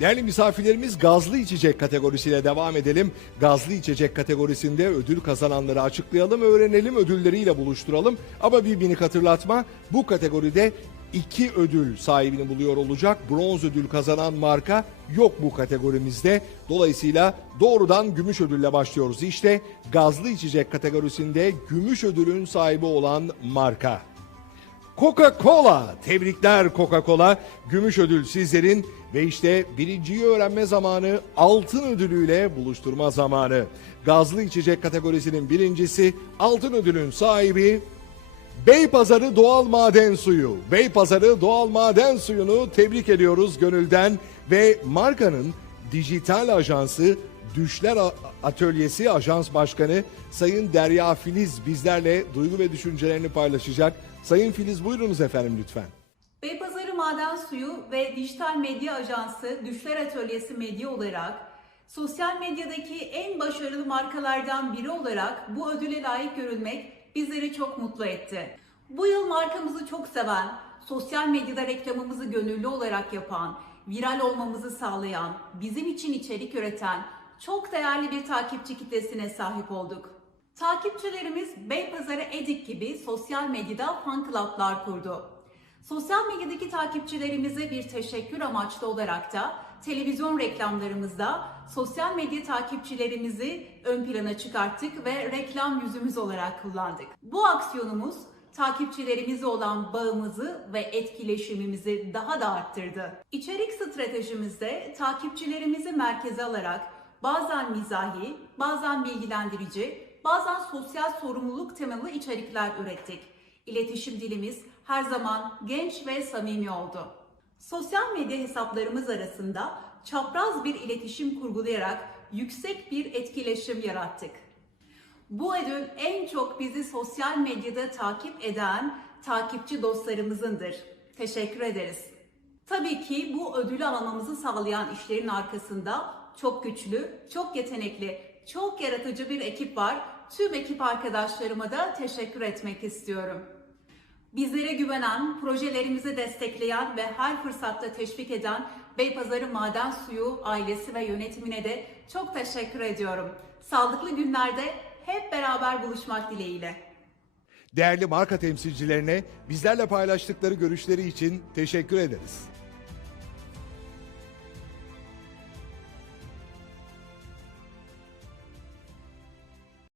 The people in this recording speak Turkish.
Değerli misafirlerimiz gazlı içecek kategorisiyle devam edelim. Gazlı içecek kategorisinde ödül kazananları açıklayalım, öğrenelim, ödülleriyle buluşturalım. Ama bir minik hatırlatma, bu kategoride iki ödül sahibini buluyor olacak. Bronz ödül kazanan marka yok bu kategorimizde. Dolayısıyla doğrudan gümüş ödülle başlıyoruz. İşte gazlı içecek kategorisinde gümüş ödülün sahibi olan marka. Coca-Cola. Tebrikler Coca-Cola. Gümüş ödül sizlerin ve işte birinciyi öğrenme zamanı altın ödülüyle buluşturma zamanı. Gazlı içecek kategorisinin birincisi altın ödülün sahibi Beypazarı Doğal Maden Suyu. Beypazarı Doğal Maden Suyu'nu tebrik ediyoruz gönülden ve markanın dijital ajansı Düşler Atölyesi Ajans Başkanı Sayın Derya Filiz bizlerle duygu ve düşüncelerini paylaşacak. Sayın Filiz buyurunuz efendim lütfen. Beypazarı Maden Suyu ve Dijital Medya Ajansı Düşler Atölyesi Medya olarak sosyal medyadaki en başarılı markalardan biri olarak bu ödüle layık görülmek bizleri çok mutlu etti. Bu yıl markamızı çok seven, sosyal medyada reklamımızı gönüllü olarak yapan, viral olmamızı sağlayan, bizim için içerik üreten çok değerli bir takipçi kitlesine sahip olduk. Takipçilerimiz Beypazarı Edik gibi sosyal medyada fan club'lar kurdu. Sosyal medyadaki takipçilerimize bir teşekkür amaçlı olarak da televizyon reklamlarımızda sosyal medya takipçilerimizi ön plana çıkarttık ve reklam yüzümüz olarak kullandık. Bu aksiyonumuz takipçilerimizle olan bağımızı ve etkileşimimizi daha da arttırdı. İçerik stratejimizde takipçilerimizi merkeze alarak bazen mizahi, bazen bilgilendirici, bazen sosyal sorumluluk temalı içerikler ürettik. İletişim dilimiz her zaman genç ve samimi oldu. Sosyal medya hesaplarımız arasında çapraz bir iletişim kurgulayarak yüksek bir etkileşim yarattık. Bu ödül en çok bizi sosyal medyada takip eden takipçi dostlarımızındır. Teşekkür ederiz. Tabii ki bu ödülü almamızı sağlayan işlerin arkasında çok güçlü, çok yetenekli, çok yaratıcı bir ekip var. Tüm ekip arkadaşlarıma da teşekkür etmek istiyorum. Bizlere güvenen, projelerimizi destekleyen ve her fırsatta teşvik eden Beypazarı Maden Suyu ailesi ve yönetimine de çok teşekkür ediyorum. Sağlıklı günlerde hep beraber buluşmak dileğiyle. Değerli marka temsilcilerine bizlerle paylaştıkları görüşleri için teşekkür ederiz.